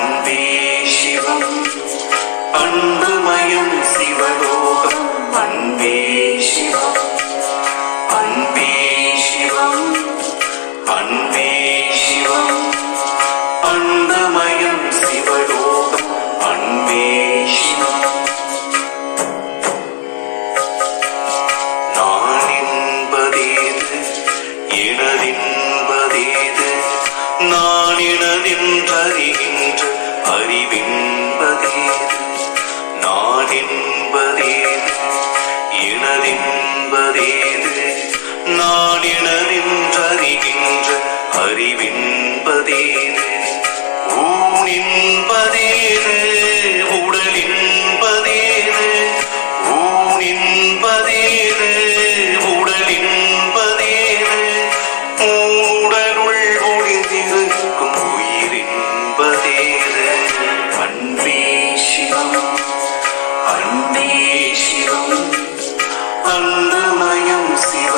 அன்பே சிவம் அன்புமயம் சிவலோகம் அன்பே சிவம் அன்பே சிவம் அன்பே சிவம் அன்புமயம் சிவலோகம் அன்பே சிவம் நான் என்பதேது எனதின்பதேது நான் எனதென்றறிகின்ற அறிவின்பதேது நான் என்பதேது எனதின்பதேது நான் எனதென்றறிகின்ற அறிவின்பதேது ஊனின்பதேது உடலின்பதேது ஊனின்பதேது உடலின்பதேது உடலுள் ஒளிந்திருக்கும் உயிரின்பதேது அன்பே சிவம் அன்பே சிவம் அன்புமயம் சிவ